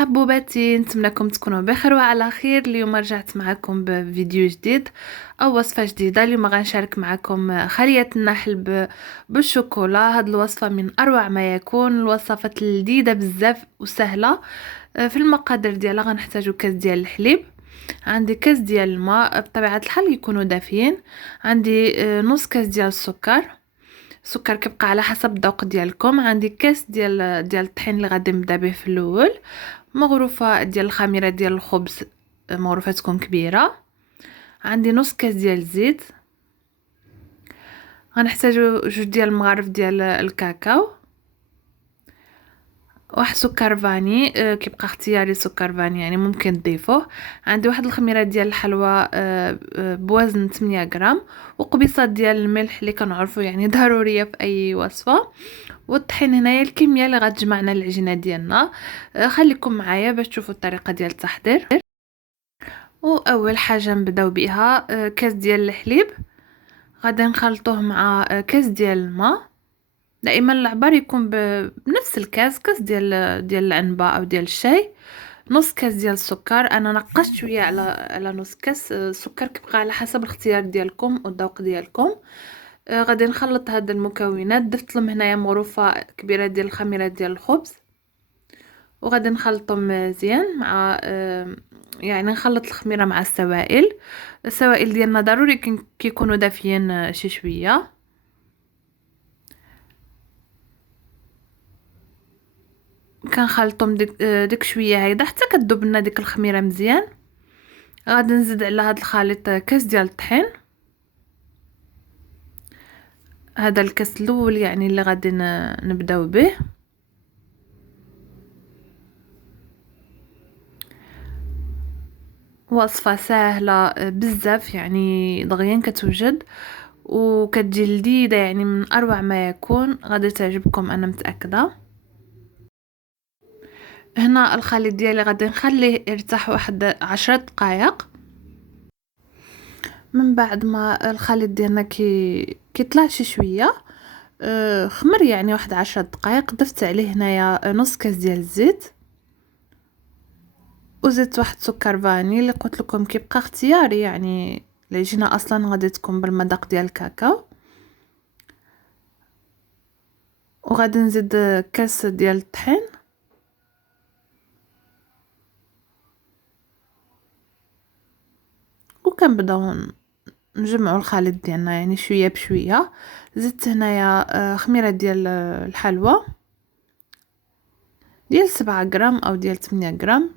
حبوباتي، نتمنىكم تكونوا بخير وعلى خير. اليوم رجعت معكم بفيديو جديد او وصفه جديده. اليوم غنشارك معكم خليه النحل بالشوكولا. هاد الوصفه من اروع ما يكون، الوصفات لذيذه بزاف وسهله. في المقادير ديالها غنحتاجو كاس ديال الحليب، عندي كاس ديال الماء بطبيعه الحال يكونوا دافيين، عندي نص كاس ديال السكر كيبقى على حسب الذوق ديالكم، عندي كاس ديال الطحين اللي غادي نبدا به في الاول، مغروفه ديال الخميره ديال الخبز، مغروفه تكون كبيره، عندي نص كاس ديال الزيت، غنحتاجو جوج ديال المغارف ديال الكاكاو، واحد سكر فاني كيبقى اختياري، سكر فاني يعني ممكن تضيفوه، عندي واحد الخميره ديال الحلوى بوزن 8 غرام، وقبيصات ديال الملح اللي كنعرفوا يعني ضروريه في اي وصفه، والطحين هنايا الكميه اللي غتجمعنا العجينه ديالنا. خليكم معايا باش تشوفوا الطريقه ديال التحضير. واول حاجه نبداو بها كاس ديال الحليب، غادي نخلطوه مع كاس ديال الماء. دائما العبار يكون بنفس الكاس، كاس ديال العنبه او ديال الشاي، نص كاس ديال السكر. انا نقصت شويه على نص كاس. السكر كيبقى على حسب الاختيار ديالكم والذوق ديالكم. غادي نخلط هاد المكونات، درت لهم هنايا مغروفه كبيره ديال الخميره ديال الخبز، وغادي نخلطهم مزيان مع يعني نخلط الخميره مع السوائل ديالنا ضروري كيكونوا دافيين شي شويه. كنخلطهم ديك شويه هيدا حتى كتذوب لنا ديك الخميره مزيان. غادي نزيد على هذا الخليط كاس ديال الطحين، هذا الكاس الاول يعني اللي غادي نبداو به. وصفه سهله بزاف يعني دغيا كتوجد وكتجي لذيذه، يعني من اروع ما يكون، غادي تعجبكم انا متاكده. هنا الخليط ديالي غادي نخليه يرتاح واحد 10 دقائق. من بعد ما الخليط ديالنا كيطلع شي شويه خمر، يعني واحد 10 دقائق، ضفت عليه هنايا نص كاس ديال الزيت، وزدت واحد سكر فاني اللي قلت لكم كيبقى اختياري، يعني العجينه اصلا غادي تكون بالمذاق ديال الكاكاو. وغادي نزيد كاس ديال الطحين، وكنبداو نجمعوا الخليط ديالنا يعني شويه بشويه. زدت هنايا خميره ديال الحلوى ديال 7 غرام او ديال 8 غرام،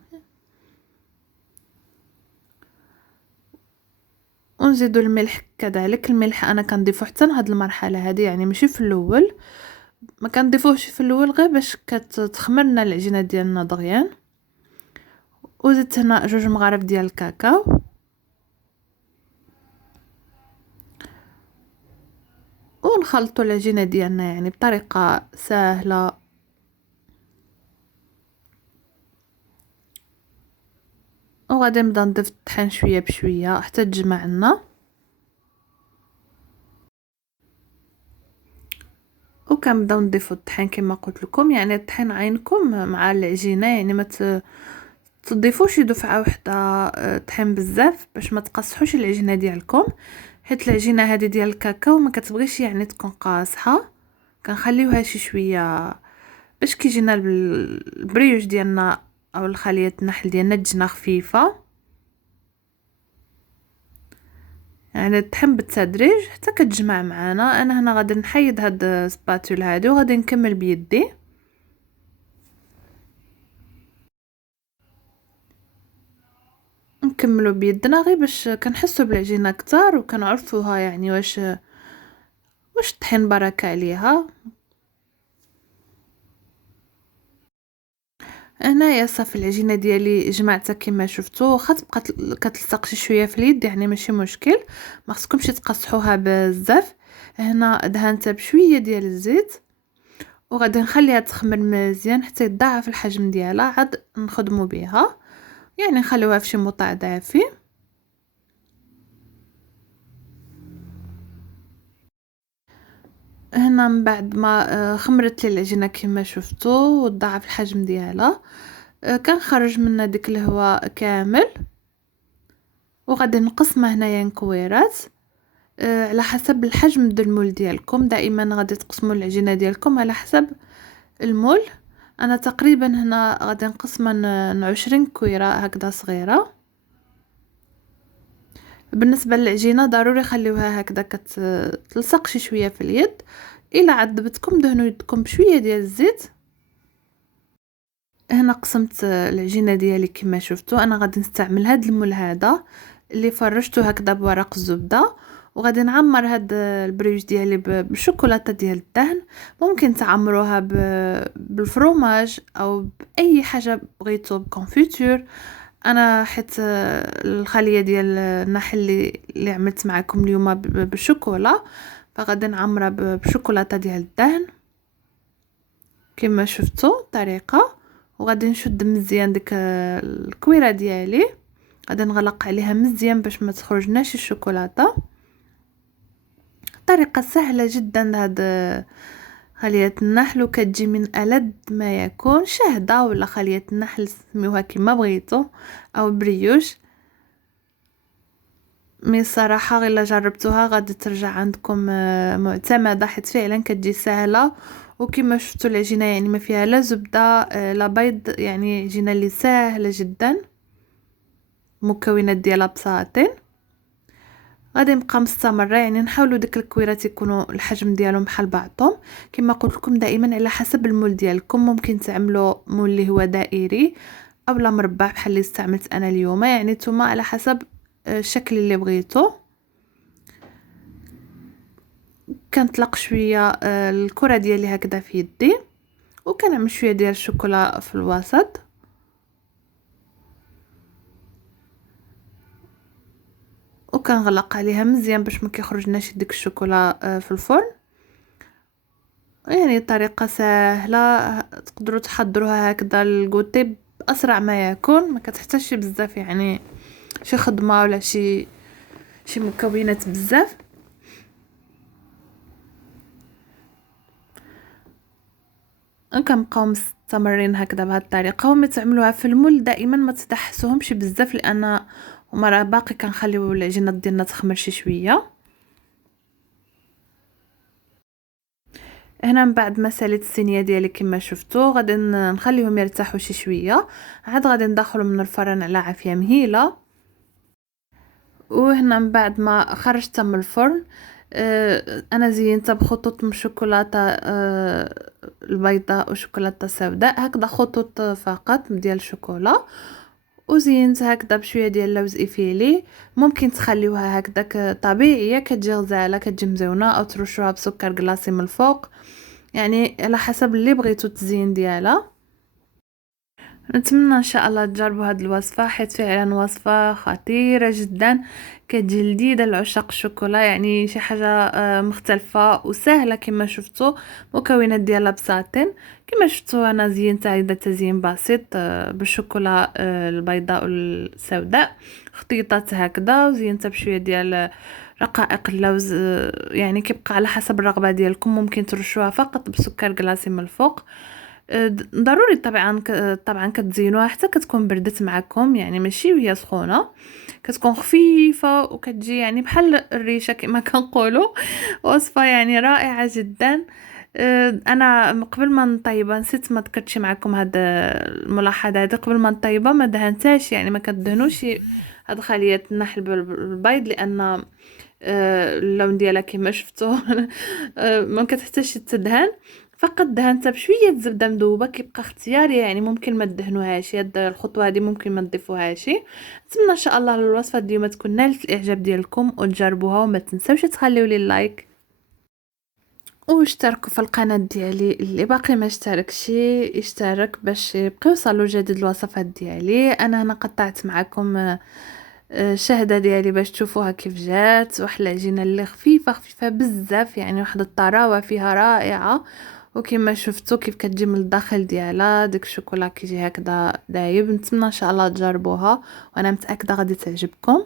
ونزيدوا الملح كذلك. الملح انا كنضيفو حتى لهاد المرحله هذه، يعني ماشي في الاول، ما كنضيفوهش في الاول غير باش كتخمرنا العجينه ديالنا دغيا. وزدت هنا جوج مغارف ديال الكاكاو، ونخلطوا العجينه ديالنا يعني بطريقه سهله. وغادي نبدا نضيف الطحين شويه بشويه حتى تجمع لنا، وكنبداو نضيفوا الطحين كما قلت لكم، يعني الطحين عينكم مع العجينه، يعني ما تضيفوش دفعه واحده طحين بزاف باش ما تقصحوش العجينه ديالكم، حيت العجينه هذه ديال الكاكاو ما كتبغيش يعني تكون قاصحه. كنخليوها شي شويه باش كيجينا البريوش ديالنا او الخليه النحل ديالنا تجينا خفيفه، يعني الطحين بالتدريج حتى كتجمع معانا. انا هنا غادي نحيد هاد السباتول هادي وغادي نكمل بيدي. نكملوا بيدنا غير باش كنحسوا بالعجينه اكثر وكنعرفوها، يعني واش الطحين بركه عليها. هنايا صافي العجينه ديالي جمعتها كما شفتوا، واخا تبقى كتلصق شي شويه في اليد يعني ماشي مشكل، ما خصكمش تقصحوها بزاف. هنا دهنتها بشويه ديال الزيت، وغادي نخليها تخمر مزيان حتى يتضاعف الحجم ديالها، عاد نخدموا بها، يعني نخليوها في شي موطع دافي. هنا من بعد ما خمرت لي العجينه كما شفتوا وتضاعف الحجم ديالها، كنخرج منها ديك الهواء كامل، وغادي نقسمها هنايا نكويرات على حسب الحجم د المول ديالكم. دائما غادي تقسموا العجينه ديالكم على حسب المول. انا تقريبا هنا غادي نقسمها 20 كويره هكذا صغيره. بالنسبه للعجينه ضروري خليوها هكذا كتلصق شي شويه في اليد. الا عذبتكم دهنوا يدكم بشويه ديال الزيت. هنا قسمت العجينه ديالي كما شفتوا. انا غادي نستعمل هذا المول هذا اللي فرشته هكذا بورق الزبده، وغادي نعمر هاد البريوش ديالي بالشوكولاته ديال الدهن. ممكن تعمروها بالفروماج او باي حاجه بغيتو، بكونفيتور. انا حيت الخليه ديال النحل اللي عملت معكم اليوم بالشوكولا، فغادي نعمرها بالشوكولاته ديال الدهن كما شفتوا الطريقه. وغادي نشد مزيان ديك الكويره ديالي، غادي نغلق عليها مزيان باش ما تخرجناش الشوكولاته. طريقه سهله جدا هاد خليه النحل، وكتجي من ألذ ما يكون. شهده ولا خليه النحل سميوها كما بغيتو، او بريوش. مي صراحه غير الا جربتوها غادي ترجع عندكم معتمده، حيت فعلا كتجي سهله. وكما شفتوا العجينه يعني ما فيها لا زبده لا بيض، يعني عجينه اللي سهله جدا، المكونات ديالها بساطين. غادي نبقى مستمره، يعني نحاولوا ديك الكويرات يكونوا الحجم ديالهم بحال بعضهم. كما قلت لكم دائما على حسب المول ديالكم. ممكن تعملوا مول اللي هو دائري او لا مربع بحال اللي استعملت انا اليوم، يعني نتوما على حسب الشكل اللي بغيتو. كنطلق شويه الكره ديالي هكذا في يدي، وكنعمل شويه ديال الشوكولا في الوسط، وكنغلق عليها مزيان باش ما كيخرجناش ديك الشوكولا في الفرن. يعني طريقه سهله، تقدروا تحضروها هكذا الكوتي باسرع ما يكون. ما كتحتاجش بزاف، يعني شي خدمه ولا شي مكونات بزاف. كنبقاو مستمرين هكذا بهذه الطريقه. وما تعملوها في المول دائما ما تدحسوهمش بزاف، لان هما راه باقي كنخليو العجينه ديالنا تخمر شي شويه. هنا من بعد ما ساليت الصينيه ديالي كما شفتوا، غادي نخليهم يرتاحوا شي شويه، عاد غادي ندخلهم من الفرن على عافيه مهيله. وهنا من بعد ما خرجتها من الفرن انا زينتها بخطوط من الشوكولاته البيضاء وشوكولاته سوداء، هكذا خطوط فقط ديال الشوكولا. وزينت هكذا بشويه ديال اللوز ايفيلي. ممكن تخليوها هكذاك طبيعيه كتجي غزاله كتجي مزيونه، او ترشوها بسكر كلاصي من الفوق، يعني على حسب اللي بغيتو التزيين ديالها. نتمنى ان شاء الله تجربوا هذه الوصفه، حيت فعلا وصفه خطيره جدا، كتجي لذيذه لعشاق الشوكولا. يعني شي حاجه مختلفه وسهله كما شفتوا. مكونات ديالها بساطين كما شفتوا. انا زينتها هذا تزيين بسيط بالشوكولا البيضاء والسوداء، خطيطات هكذا، وزينتها بشويه ديال رقائق اللوز. يعني كيبقى على حسب الرغبه ديالكم، ممكن ترشوها فقط بسكر كلاصي من الفوق. ضروري طبعا كتزينوها حتى كتكون بردت معكم، يعني ماشي وهي سخونه، كتكون خفيفه وكتجي يعني بحال الريشه كما كنقولوا. وصفه يعني رائعه جدا. انا قبل ما نطيبها نسيت ما ذكرتش معكم هاد الملاحظه هذه. قبل ما نطيبها ما دهنتهاش، يعني ما كدهنوش هاد خليه النحل بالبيض، لان اللون ديالها كما شفتوا ما كتحتاجش تدهن. فقط دهنتها بشويه زبده مذوبه، كيبقى اختياري، يعني ممكن ما تدهنوهاش. هاد الخطوه هذه ممكن ما تضيفوهاش. نتمنى ان شاء الله الوصفه اليوم تكون نالت الاعجاب ديالكم وتجربوها، وما تنساوش تخليوا لي اللايك واشتركوا في القناه ديالي. اللي باقي ما اشتركش يشترك باش يبقى يوصلوا جديد الوصفات ديالي. انا هنا قطعت معكم الشهده ديالي باش تشوفوها كيف جات. واحد العجينه اللي خفيفه بزاف، يعني واحد الطراوه فيها رائعه. وكما شفتوا كيف كتجي من الداخل ديالها ديك الشوكولا كيجي هكذا دايب. نتمنى ان شاء الله تجربوها، وانا متاكده غادي تعجبكم.